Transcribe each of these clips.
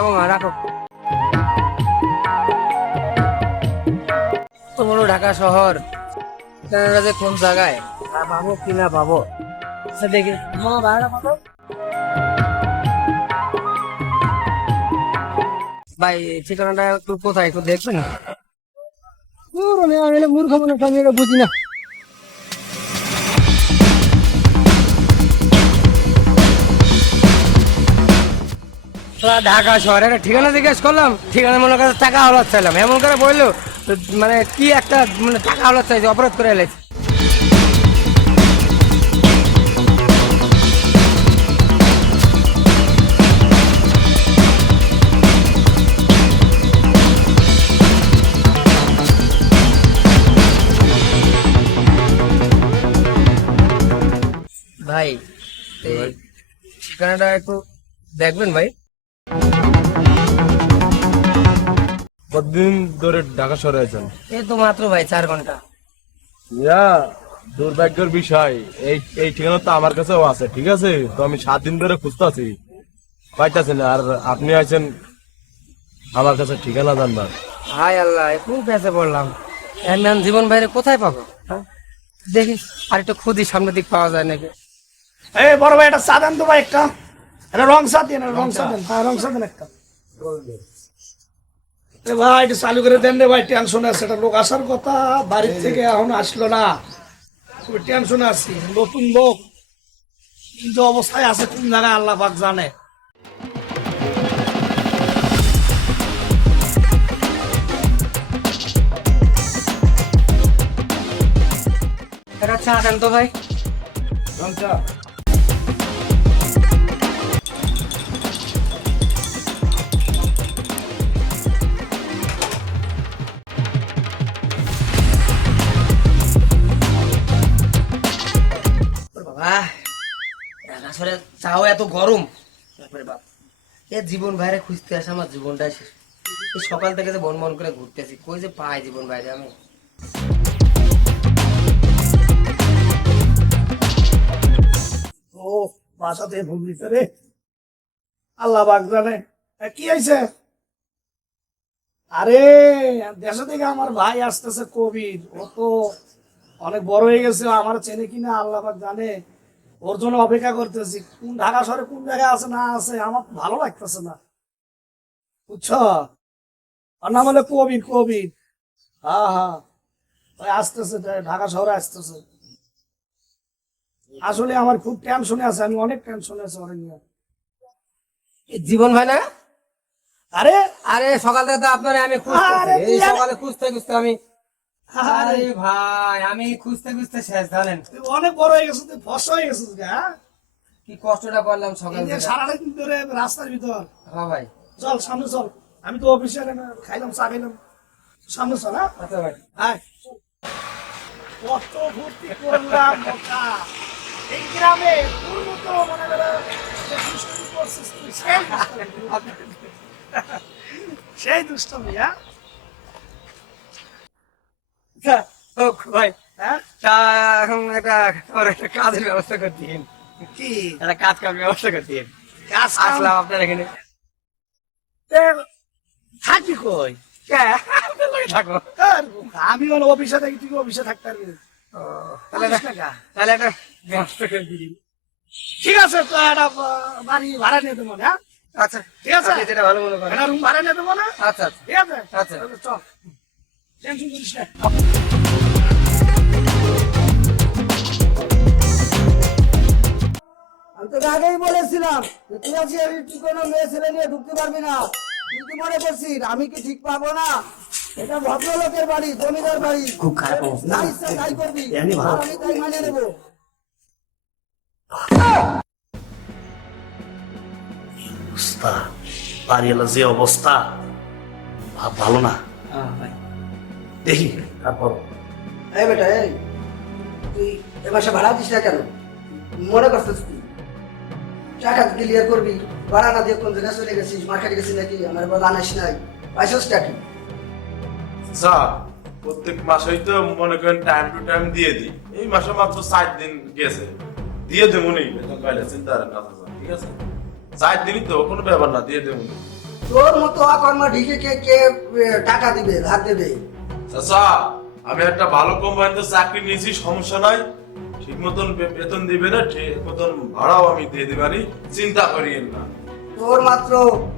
থাকো মা, রাখো। তো বড় ঢাকা শহর, এটা যে কোন জায়গায় পাবো কিনা পাবো, আচ্ছা দেখি ভাড়া কত ভাই? ঠিকানাটা একটু কোথায় একটু দেখবেন? মূর্খ মনে আমি এটা বুঝি না। ঢাকা শহরে একটা ঠিকানা জিজ্ঞেস করলাম, ঠিকানা মনে করে টাকা হলার চাইলাম, এমন করে বললো মানে কি একটা মানে টাকা হলার চাইছে, অপরাধ করে এলেছে। ভাই এই ঠিকানাটা একটু দেখবেন ভাই? কতদিন ধরে ঢাকা শহরে আছেন? এই তো মাত্র ভাই 4 ঘন্টা। ইয়া, দুর্ভাগ্যের বিষয়, এই এই ঠিকানা তো আমার কাছেও আছে, ঠিক আছে? তো আমি 7 দিন ধরে খুঁজতেছি, পাইতাছি না। আর আপনি আছেন আমার কাছে ঠিকানা জানবার। হাই আল্লাহ, কোন প্যাচে পড়লাম। এমন জীবন ভাইরে কোথায় পাবো? হ্যাঁ? দেখি আর একটু খুঁজি, সামনের দিক পাওয়া যায় নাকি। এই বড় ভাই একটা চা দেন তো ভাই, একটা এটা রং চা দেন, রং চা দেন, হ্যাঁ রং চা দেন একটা। এ ভাই এটা চালু করে দেন রে ভাই, টেনশনে আছে, একটা লোক আসার কথা বাড়ির থেকে এখন আসলো না, খুবই টেনশনে আছি। নতুন লোক কিন্তু অবস্থায় আছে কোন জায়গায় আল্লাহ পাক জানে। এটা চা দেন তো ভাই। রং চা? বাবা ঢাকা শহরে চাও এত গরম, বাপরে বাপ। এ জীবন ভাইরে খুঁজতে আসে, আমার জীবনটাই শেষ। এই সকাল থেকে যে বন বন করে ঘুরতেছি, কই যে পাই জীবন ভাইরে আমি। ও বাসাতে ভুল দিতে রে, আল্লাহ পাক জানে। কি হয়েছে? আরে দেশে থেকে আমার ভাই আসতেছে কবির, ও তো অনেক বড় হয়ে গেছে, আমার চেনে কিনা আল্লাহ পাক জানে। ওর জন্য অপেক্ষা করতেছি, কোন ঢাকা শহরে কোন জায়গায় আছে না আছে আমার ভালো লাগতেছে না, বুঝছো? ওর নাম হলো কবির, কবির। হ্যাঁ হ্যাঁ, ওই আসতেছে, ঢাকা শহরে আসতেছে। আসলে আমার খুব টেনশনে আছে, আমি অনেক টেনশনে আছি ওর নিয়ে। এ জীবন ভাই না? আরে আরে সকাল থেকে তো আপনারে আমি আরে খুঁজতেছি, এই তুই সকালে খুঁজতে খুঁজতে আমি, আরে আরে ভাই আমি খুঁজতে খুঁজতে শেষ, জানেন তুই অনেক বড় হয়ে গেছিস, তুই ফসা হয়ে গেছিস গা, হ্যাঁ? কি কষ্টটা করলাম সকাল এই যে থেকে। সারাটা দিন ধরে রাস্তার ভিতর। হ্যাঁ ভাই। চল সামনে চল, আমি তো অফিসে খাইলাম, চা খাইলাম, সামনে চল। হ্যাঁ আচ্ছা ভাই। আয়। কত ভর্তি করলাম বোকা। এই গ্রামে তোর মতো মনে করো যে দুষ্টুমি করছিস তুই, সেই দুষ্টুমি। সেই দুষ্টুমি, হ্যাঁ ও ভাই, হ্যাঁ তা এখন একটা কাজের ব্যবস্থা করতেন, কি একটা কাজ কামের ব্যবস্থা করতেন। কাজ কাম? আসলাম আপনার এখানে। এ, থাকবি কই? আপনার লগে থাকো। আর আমি মানে অফিসে থাকি, তুই অফিসে থাকতে পারবি? ও, তাহলে বুঝিস না কা? তাহলে একটা ব্যবস্থা করে দিন। ঠিক আছে, তো একটা বাড়ি ভাড়া নিয়ে দেবো না, হ্যাঁ? আচ্ছা ঠিক আছে, আপনি যেটা ভালো মনে করেন। একটা রুম ভাড়া নিয়ে দেবো না, আচ্ছা আচ্ছা ঠিক আছে? আচ্ছা। তাহলে চল, টেনশন করিস না। আমি তোকে আগেই বলেছিলাম যে তুই আজকে তুই কোনো মেয়ে ছেলে নিয়ে ঢুকতে পারবি না। তুই কি মনে করছিস আমি কি ঠিক পাবো না? এটা ভদ্রলোকের বাড়ি, জমিদার বাড়ি। খুব খারাপ অবস্থা। যা ইচ্ছা তাই করবি, এমনি ভালো। আর আমি তাই মানে নেবো। অবস্থা, বাড়িওয়ালা যে অবস্থা, ভালো না। ভাই দেখি তারপর। এই বেটা এই, তুই এ মাসে ভাড়া দিস না কেন? মনে করছিস কি টাকা ক্লিয়ার করবি? ভাড়া না দিয়ে কোন জায়গায় চলে গেছিস, মার্কেটে গেছিস নাকি? আমার এবার জানাইস নাই, পাইছিস টাকা? আচ্ছা, প্রত্যেক মাসেই তো মনে করেন টাইম টু টাইম দিয়ে দিই। এই মাসে মাত্র 7 দিন গেছে, দিয়ে দেবো নি, বেতন পাইলে চিন্তা করেন না চাচা, ঠিক আছে? 7 দিনই তো, কোনো ব্যাপার না, দিয়ে দেবো নি। তোর মতো অকর্মা ঢিকে কে কে টাকা দিবে ধার দেবে? চাচা আমি একটা ভালো কোম্পানিতে চাকরি নিয়েছি, সমস্যা নাই, ঠিক মতন বেতন দিবে না, ঠিক মতন ভাড়াও আমি দিয়ে দিবানি, চিন্তা করিয়েন না। তোর মাত্র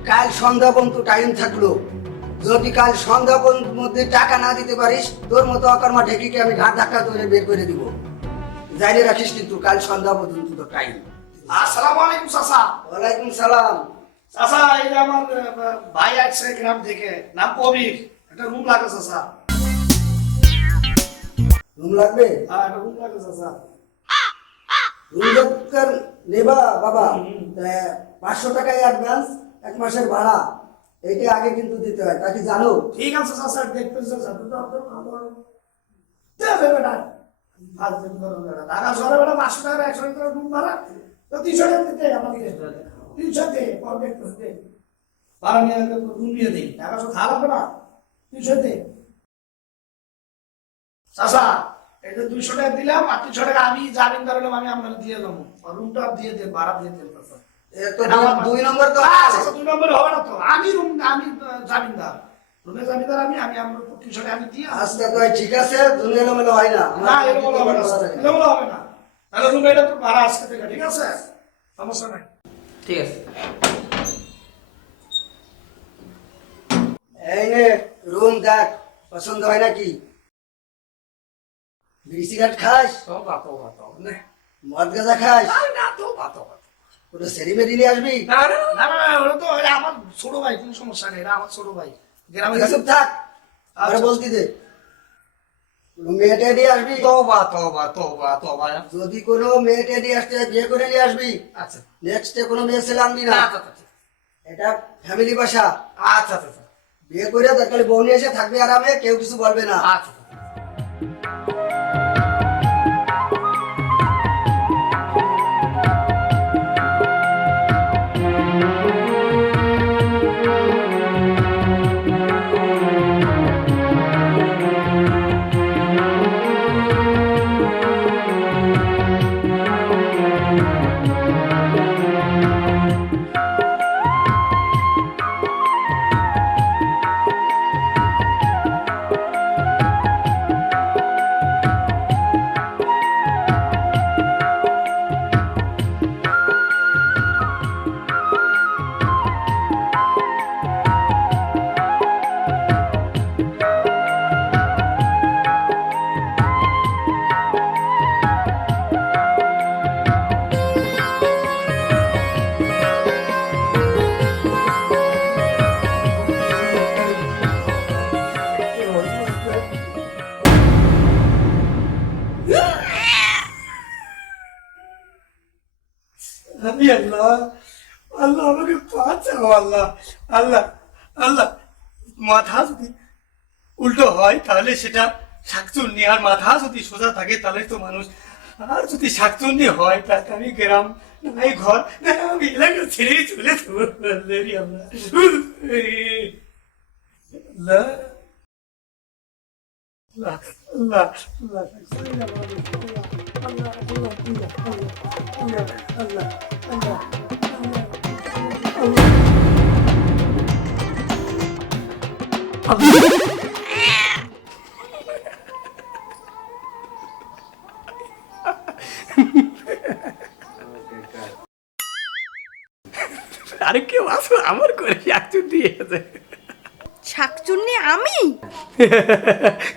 কাল সন্ধ্যা পর্যন্ত টাইম থাকলো, যদি কাল সন্ধ্যা পর্যন্ত মধ্যে টাকা না দিতে পারিস তোর মতো অকর্মা ঢেকিকে আমি ঘাট ধাক্কা ধরে বের করে দিব। জাইলে রাখিস কিন্তু কাল সন্ধ্যা পর্যন্ত তো টাইম। আসসালামু আলাইকুম চাচা। ওয়ালাইকুম সালাম। চাচা এই যে আমার ভাই আসছে গ্রাম থেকে, নাম কবির, একটা রুম লাগে চাচা। রুম লাগবে? হ্যাঁ একটা রুম লাগে চাচা। রুম দরকার নেবা বাবা? 500 টাকায় অ্যাডভান্স, 1 মাসের ভাড়া, এইটা আগে কিন্তু দিতে হয়, তা কি জানো? ঠিক আছে চাচা, দেখতেছি চাচা। তো দেবে বেটা, আজ দিন করো বেটা, ঢাকা শহরে বেটা 500 টাকা 100 টাকা রুম ভাড়া, তো 300 টাকা দিতে আমাকে 300 দে, কন্ট্যাক্ট করতে ভাড়া নিয়ে রুম দিয়ে দিই, ঢাকা শহর খারাপ না, 300 দে চাচা। এটা 200 টাকা দিলাম, আর 300 টাকা আমি জামিনদার হলাম, আমি আপনাকে দিয়ে দেবো, রুমটা দিয়ে দেন, ভাড়া দিয়ে দেন চাচা। তো 2 নম্বর তো আচ্ছা 2 নম্বরে হবে না তো, আমি জামিনদার, রুমে জামিনদার আমি আমার 300 টাকা আমি দিয়ে আচ্ছা তো ঠিক আছে, তুমি এলোমেলো হয় না। না এরকম হবে না, এরকম হবে না, তাহলে রুমে এটা তো ভাড়া আজকে থেকে, ঠিক আছে, সমস্যা নাই। ঠিক আছে। এই নে রুম দেখ, পছন্দ হয় নাকি? বিড়ি সিগারেট খাস? তবা তবা তবা না মদ গাঁজা খাস? না তবা তবা। কোনো সেলিব্রিটি নিয়ে আসবি? না না না না না, ওটা তো এটা আমার ছোট ভাই, কোনো সমস্যা নেই, এটা আমার ছোট ভাই গ্রামে তুই চুপ থাক, আরে বলতি দে। কোনো মেয়েটে নিয়ে আসবি? তবা তবা তবা তবা। যদি কোনো মেয়েটে নিয়ে আসতে হয়, বিয়ে করে নিয়ে আসবি। আচ্ছা নেক্সটে কোনো মেয়ে ছেলে আনবি না, আচ্ছা আচ্ছা এটা ফ্যামিলি বাসা। আচ্ছা আচ্ছা বিয়ে করে দরকার বউ নিয়ে এসে থাকবি আরামে, কেউ কিছু বলবে না। আচ্ছা। আমি আল্লাহ, আল্লাহ আমাকে বাঁচাও, আল্লাহ আল্লাহ আল্লাহ। মাথা যদি উল্টো হয় তাহলে সেটা শাকচুন্নি, আর মাথা যদি সোজা থাকে তাহলে তো মানুষ, আর যদি শাকচুন্নি হয় তাহলে আমি গ্রাম নাই ঘর না, আমি এলাকা ছেড়ে চলে যাবো। আল্লাহ আল্লাহ আল্লাহ আল্লাহ আল্লাহ আরে কেউ আসো আমার করে শাকচুন্নি আছে। শাকচুন্নি আমি?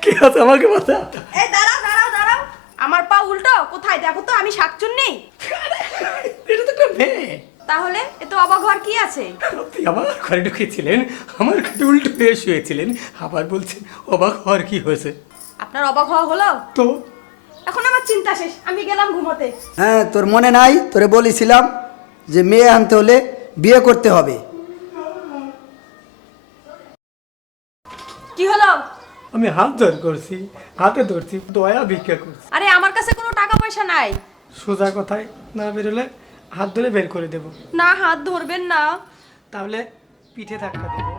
কে আছে আমাকে বাঁচা। এই দাঁড়াও দাঁড়াও দাঁড়াও, আমার পা উল্টো, কোথায় দেখো তো আমি শাকচুন্নি? এটা তো একটা মেয়ে। তাহলে এ তো অবাক হওয়ার কি আছে? আপনি আমার ঘরে ঢুকেছিলেন, আমার ঘরে উল্টো হয়ে শুয়েছিলেন, আবার বলছেন অবাক হওয়ার কি হয়েছে? আপনার অবাক হওয়া হলো? তো এখন আমার চিন্তা শেষ, আমি গেলাম ঘুমোতে। হ্যাঁ তোর মনে নাই, তোরে বলেছিলাম যে মেয়ে আনতে হলে বিয়ে করতে হবে। কি হলো? আমি হাত ধর করছি, হাতে ধরছি, দয়া ভিক্ষা করছি। আরে আমার কাছে কোনো টাকা পয়সা নাই। সোজা কথায় না বেরোলে হাত ধরে বের করে দেব। না হাত ধরবেন না। তাহলে পিঠে ধাক্কা দেবো।